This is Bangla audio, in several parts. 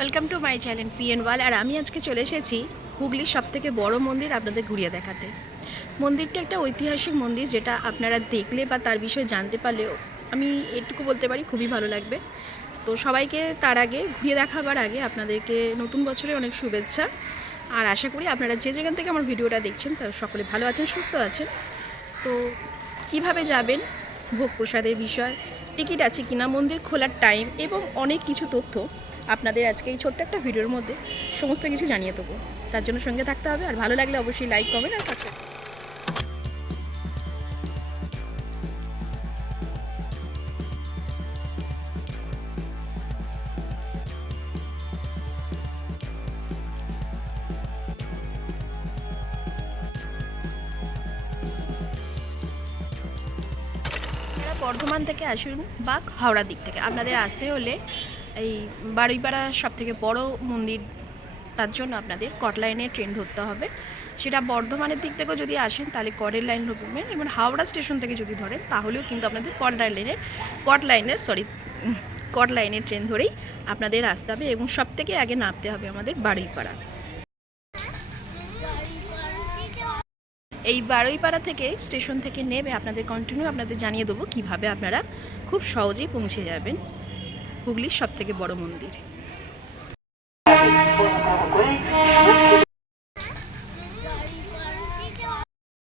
ওয়েলকাম টু মাই চ্যানেল পিএন ওয়াল। আর আমি আজকে চলে এসেছি হুগলির সবথেকে বড় মন্দির আপনাদের ঘুরিয়ে দেখাতে। মন্দিরটা একটা ঐতিহাসিক মন্দির, যেটা আপনারা দেখলে বা তার বিষয়ে জানতে পারলে আমি এটুকু বলতে পারি খুবই ভালো লাগবে। তো সবাইকে তার আগে ঘুরিয়ে দেখাবার আগে আপনাদেরকে নতুন বছরের অনেক শুভেচ্ছা। আর আশা করি আপনারা যে যেখান থেকে আমার ভিডিওটা দেখছেন তারা সকলে ভালো আছেন, সুস্থ আছেন। তো কিভাবে যাবেন, ভোগ প্রসাদের বিষয়, টিকিট আছে কিনা, মন্দির খোলার টাইম এবং অনেক কিছু তথ্য আপনাদের আজকে এই ছোট্ট একটা ভিডিওর মধ্যে সমস্ত কিছু জানিয়ে দেবো। তার জন্য সঙ্গে থাকতে হবে, আর ভালো লাগলে অবশ্যই লাইক, কমেন্ট আর সাবস্ক্রাইব। বর্ধমান থেকে আসুন বা হাওড়ার দিক থেকে আপনাদের আসতে হলে এই বারুইপাড়া সবথেকে বড় মন্দির, তার জন্য আপনাদের কট লাইনে ট্রেন ধরতে হবে। সেটা বর্ধমানের দিক থেকেও যদি আসেন তাহলে কটের লাইন ধরবেন, এবং হাওড়া স্টেশন থেকে যদি ধরেন তাহলেও কিন্তু আপনাদের কট লাইনের ট্রেন ধরেই আপনাদের আসতে হবে, এবং সবথেকে আগে নামতে হবে আমাদের বারুইপাড়া। এই বারুইপাড়া থেকে স্টেশন থেকে নেমে আপনাদের আপনাদের জানিয়ে দেবো কিভাবে আপনারা খুব সহজেই পৌঁছে যাবেন হুগলির সবথেকে বড় মন্দির।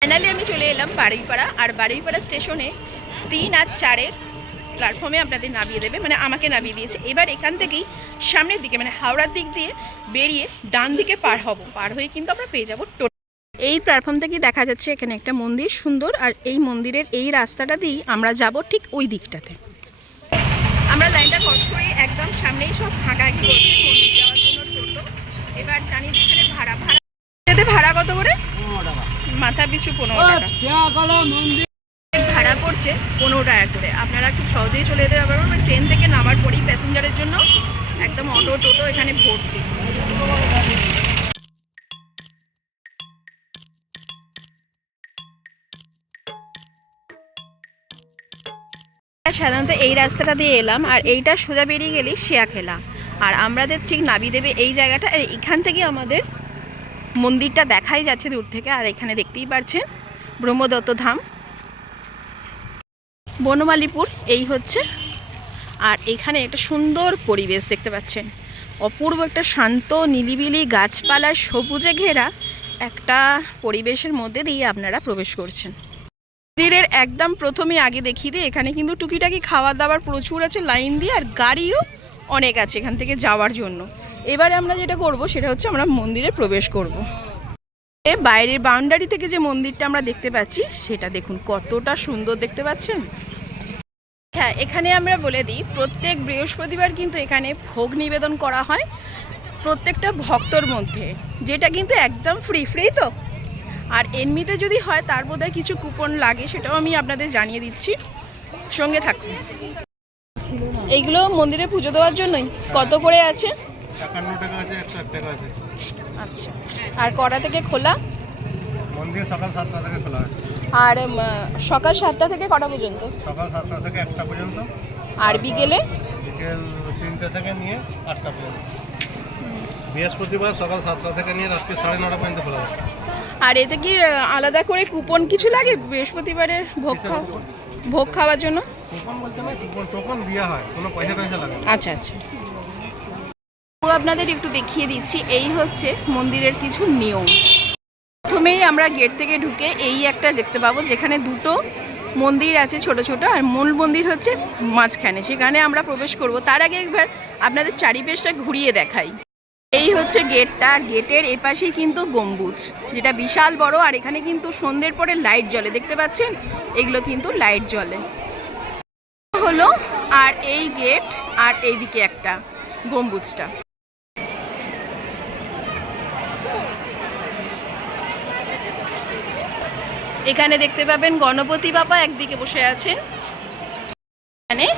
ফাইনালি আমি চলে এলাম বারুইপাড়া। আর বারুইপাড়া স্টেশনে 3 আর 4-এর প্ল্যাটফর্মে আপনাদের নামিয়ে দেবে, মানে আমাকে নামিয়ে দিয়েছে। এবার এখান থেকেই সামনের দিকে মানে হাওড়ার দিক দিয়ে বেরিয়ে ডান দিকে পার হয়ে কিন্তু আমরা পেয়ে যাবো টোটো। এই প্ল্যাটফর্ম থেকে দেখা যাচ্ছে এখানে একটা মন্দির সুন্দর, আর এই মন্দিরের এই রাস্তাটা দিয়েই আমরা যাব ঠিক ওই দিকটাতে। আমরা লাইনটা ক্রস করে একদম সামনেই সব হাঁটাহাঁটি করছে মন্দির যাওয়ার জন্য টোটো। এবার জানিয়ে দিই এখানে ভাড়া কত করে? মাথা পিছু 15 টাকা ভাড়া পড়ছে, 15 টাকা করে। আপনারা খুব সহজেই চলে যেতে পারবেন। ট্রেন থেকে নামার পরেই প্যাসেঞ্জারের জন্য একদম অটো টোটো এখানে ভর্তি। সাধারণত এই রাস্তাটা দিয়ে এলাম, আর এইটা সোজা বেরিয়ে গেলেই শেয়াখেলা। আর আমাদের ঠিক নামিয়ে দেবে এই জায়গাটা। আর এখান থেকে আমাদের মন্দিরটা দেখাই যাচ্ছে দূর থেকে। আর এখানে দেখতেই পাচ্ছেন ব্রহ্মদত্ত ধাম, বনমালীপুর এই হচ্ছে। আর এখানে একটা সুন্দর পরিবেশ দেখতে পাচ্ছেন, অপূর্ব একটা শান্ত নিলিবিলি গাছপালা সবুজে ঘেরা একটা পরিবেশের মধ্যে দিয়ে আপনারা প্রবেশ করছেন। মন্দিরের একদম প্রথমেই আগে দেখিয়ে দিই, এখানে কিন্তু টুকিটাকি খাওয়া দাওয়ার প্রচুর আছে লাইন দিয়ে, আর গাড়িও অনেক আছে এখান থেকে যাওয়ার জন্য। এবারে আমরা যেটা করব সেটা হচ্ছে আমরা মন্দিরে প্রবেশ করব। বাইরের বাউন্ডারি থেকে যে মন্দিরটা আমরা দেখতে পাচ্ছি সেটা দেখুন কতটা সুন্দর দেখতে পাচ্ছেন। হ্যাঁ, এখানে আমরা বলে দিই প্রত্যেক বৃহস্পতিবার কিন্তু এখানে ভোগ নিবেদন করা হয় প্রত্যেকটা ভক্তর মধ্যে, যেটা কিন্তু একদম ফ্রি তো। আর এমনিতে যদি হয় তার বোধহয় কিছু কুপন লাগে, সেটাও আমি আপনাদের জানিয়ে দিচ্ছি, সঙ্গে থাকুন। এইগুলো মন্দিরে পুজো দেওয়ার জন্যই কত করে আছে? 51 টাকা আছে, 101 টাকা আছে। আচ্ছা, আর কটা থেকে খোলা? মন্দির সকাল 7টা থেকে খোলা হয়। আর সকাল 7টা থেকে কটা পর্যন্ত? সকাল 7টা থেকে 1টা পর্যন্ত। আর বিকেল 3টে থেকে নিয়ে 8টা পর্যন্ত। বৃহস্পতিবার সকাল 7টা থেকে নিয়ে রাত্রি 9:30 পর্যন্ত খোলা হয়। আর এতে কি আলাদা করে কুপন কিছু লাগে বৃহস্পতিবারের ভোগ খাওয়ার জন্য? কুপন বলতে না, কুপন টোকন দেওয়া হয়, কোনো পয়সা লাগে। আচ্ছা আচ্ছা, আপনাদের একটু দেখিয়ে দিচ্ছি। এই হচ্ছে মন্দিরের কিছু নিয়ম। প্রথমেই আমরা গেট থেকে ঢুকে এই একটা দেখতে পাবো, যেখানে দুটো মন্দির আছে ছোট ছোট, আর মূল মন্দির হচ্ছে মাঝখানে, সেখানে আমরা প্রবেশ করব। তার আগে একবার আপনাদের চারিপাশটা ঘুরিয়ে দেখাই। এই হচ্ছে গেটটা, আর গেটের এপাশেই কিন্তু গম্বুজ, যেটা বিশাল বড়। আর এখানে কিন্তু সন্ধ্যের পরে লাইট জ্বলে, দেখতে পাচ্ছেন এগুলো কিন্তু লাইট জ্বলে হলো। আর এই গেট, আর এইদিকে একটা গম্বুজটা। এখানে দেখতে পাবেন গণপতি বাবা একদিকে বসে আছেন। এখানে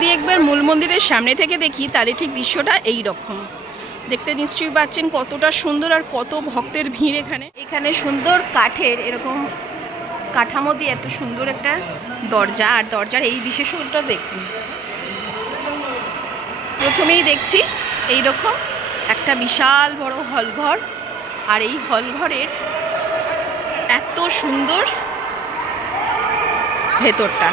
একবার মূল মন্দিরের সামনে থেকে দেখি তাহলে ঠিক দৃশ্যটা এই রকম দেখতে নিশ্চয়ই পাচ্ছেন কতটা সুন্দর, আর কত ভক্তের ভিড় এখানে সুন্দর কাঠের এরকম কাঠামো দিয়ে এত সুন্দর একটা দরজা, আর দরজার এই বিশেষত্বটা দেখুন। প্রথমেই দেখছি এই রকম একটা বিশাল বড় হলঘর, আর এই হলঘরের এত সুন্দর ভেতরটা।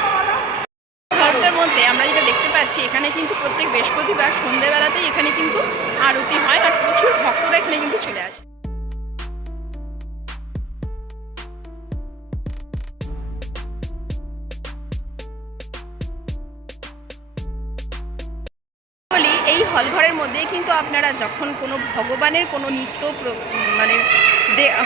ঘরটার মধ্যে আমরা যেটা দেখতে পাচ্ছি, এখানে কিন্তু প্রত্যেক বৃহস্পতিবার সন্ধ্যেবেলাতেই এখানে কিন্তু আরতি হয়, আর প্রচুর ভক্তরা এখানে কিন্তু চলে আসে। এই হলঘরের মধ্যে কিন্তু আপনারা যখন কোনো ভগবানের কোনো নৃত্য মানে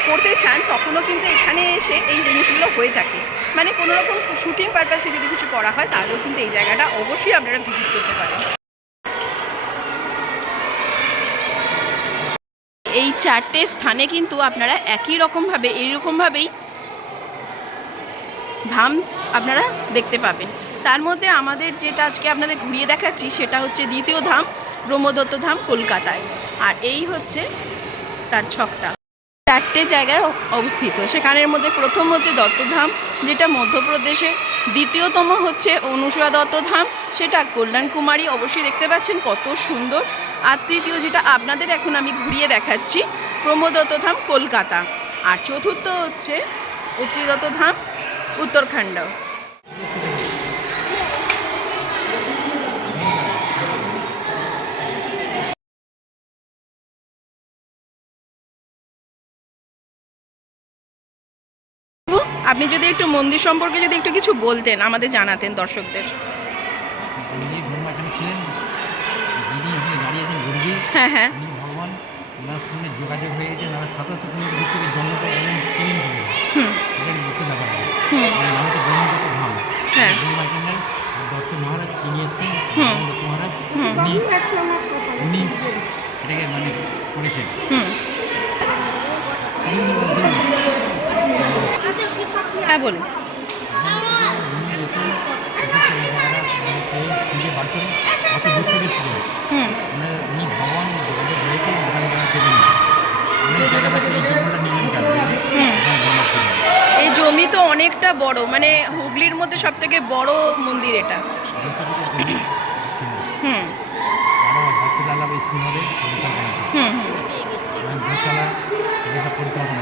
করতে চান, তখনও কিন্তু এখানে এসে এই জিনিসগুলো হয়ে থাকে। মানে কোনো রকম শুটিং পারপাসে যদি কিছু করা হয়, তাহলেও কিন্তু এই জায়গাটা অবশ্যই আপনারা ভিজিট করতে পারেন। এই 4টে স্থানে কিন্তু আপনারা একই রকমভাবে এইরকমভাবেই ধাম আপনারা দেখতে পাবেন। তার মধ্যে আমাদের যেটা আজকে আপনাদের ঘুরিয়ে দেখাচ্ছি সেটা হচ্ছে দ্বিতীয় ধাম, ব্রহ্মদত্ত ধাম, কলকাতায়। আর এই হচ্ছে তার ছকটা। 4টে জায়গায় অবস্থিত। সেখানের মধ্যে প্রথম হচ্ছে দত্তধাম, যেটা মধ্যপ্রদেশে। দ্বিতীয়তম হচ্ছে অনুসূয়া দত্তধাম, সেটা কল্যাণকুমারী, অবশ্যই দেখতে পাচ্ছেন কত সুন্দর। আর তৃতীয় যেটা আপনাদের এখন আমি ঘুরিয়ে দেখাচ্ছি, ব্রহ্মদত্তধাম, কলকাতা। আর চতুর্থ হচ্ছে উচ্চিদত্তধাম, উত্তরাখণ্ড। আপনি যদি একটু মন্দির সম্পর্কে যদি একটু কিছু বলতেন, আমাদের জানাতেন দর্শকদের। হ্যাঁ হ্যাঁ, ভগবান ওনার সঙ্গে যোগাযোগ হয়ে গেছে, ওনার 27 কিলোমিটার ভিতরে জন্মটা এবং ট্রেনিং হয়ে গেছে। এটার বিশেষ ব্যাপার আছে। নাম হচ্ছে ব্রহ্মদত্ত ধাম। হ্যাঁ, ব্রহ্মাচার্য দত্ত মহারাজ চিনি এসছেন, দত্ত মহারাজ উনি এটাকে মানে করেছেন। হ্যাঁ বলুন। উনি ভগবান যোগাযোগ হয়েছে, ওখানে ট্রেনিং অনেক জায়গা থেকে এই জন্মটা নিলেন কেন? এই জমি তো অনেকটা বড়, মানে হুগলির মধ্যে সব থেকে বড় মন্দির এটা। হুম হসপিটাল স্কুল হবে গোশালা পরিকল্পনা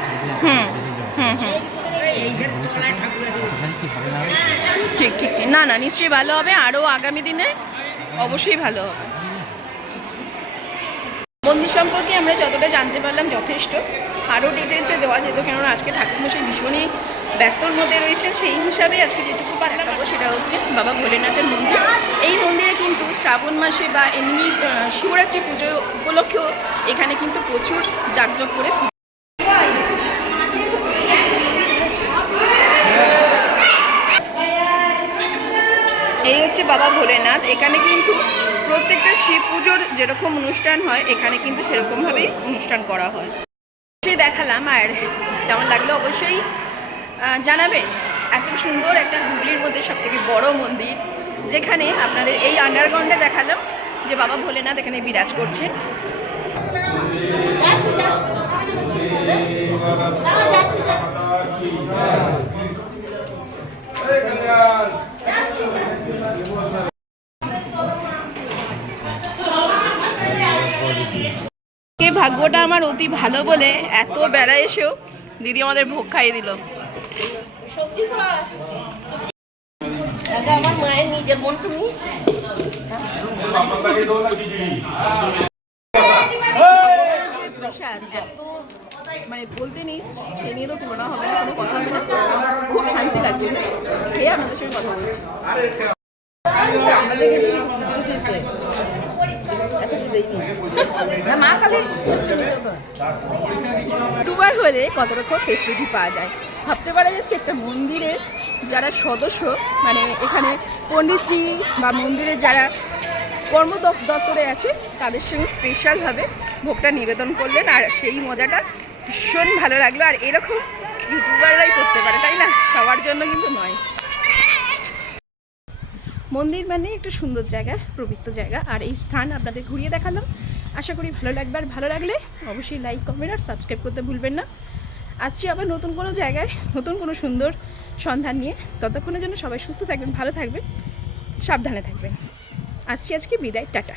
ঠিক ঠিক, না না নিশ্চয়ই ভালো হবে, আরও আগামী দিনে অবশ্যই ভালো হবে। মন্দির সম্পর্কে আমরা যতটা জানতে পারলাম যথেষ্ট, আরও ডিটেলসে দেওয়া যেত, কেননা আজকে ঠাকুরমশাই ভীষণই ব্যস্তর মধ্যে রয়েছেন। সেই হিসাবে আজকে যেটুকু পারলাম সেটা হচ্ছে বাবা ভোলেনাথের মন্দির। এই মন্দিরে কিন্তু শ্রাবণ মাসে বা এমনি শিবরাত্রি পুজো উপলক্ষেও এখানে কিন্তু প্রচুর জাঁকজমক করে। এই হচ্ছে বাবা ভোলেনাথ। এখানে কিন্তু প্রত্যেকটা শিব পুজোর যেরকম অনুষ্ঠান হয়, এখানে কিন্তু সেরকমভাবেই অনুষ্ঠান করা হয়। অবশ্যই দেখালাম, আর কেমন লাগলো অবশ্যই জানাবেন। এত সুন্দর একটা হুগলির মধ্যে সবথেকে বড় মন্দির, যেখানে আপনাদের এই আন্ডারগ্রাউন্ডে দেখালাম যে বাবা ভোলেনাথ এখানে বিরাজ করছেন। ভাগ্যটা আমার অতি ভালো বলে এত বেড়া এসেও দিদি আমাদের ভোগ খাইয়ে দিল। আমার মায়ের নিজের বোন তুমি। মানে বলতে নেই, সে নিয়ে তো তুলনা হবে না, কোনো কথা হবে না। খুব শান্তি লাগছে খেয়ে আপনাদের সঙ্গে কথা বলছি। দুবার হলে কত রকম ফেসিলিটি পাওয়া যায় ভাবতে পারা যাচ্ছে। একটা মন্দিরের যারা সদস্য, মানে এখানে পণ্ডিতজি বা মন্দিরের যারা কর্ম দপ্তরে আছে, তাদের সঙ্গে স্পেশালভাবে ভোগটা নিবেদন করলেন, আর সেই মজাটা ভীষণ ভালো লাগলো। আর এরকম ইউটিউবাররাই করতে পারে, তাই না? সবার জন্য কিন্তু নয়। মন্দির মানে একটা সুন্দর জায়গা, পবিত্র জায়গা, আর এই স্থান আপনাদের ঘুরিয়ে দেখালাম। আশা করি ভালো লাগবে, আর ভালো লাগলে অবশ্যই লাইক, কমেন্ট আর সাবস্ক্রাইব করতে ভুলবেন না। আসছি আবার নতুন কোনো জায়গায়, নতুন কোনো সুন্দর সন্ধান নিয়ে। ততক্ষণের জন্য সবাই সুস্থ থাকবেন, ভালো থাকবেন, সাবধানে থাকবেন। আসছি আজকে বিদায়, টাটা।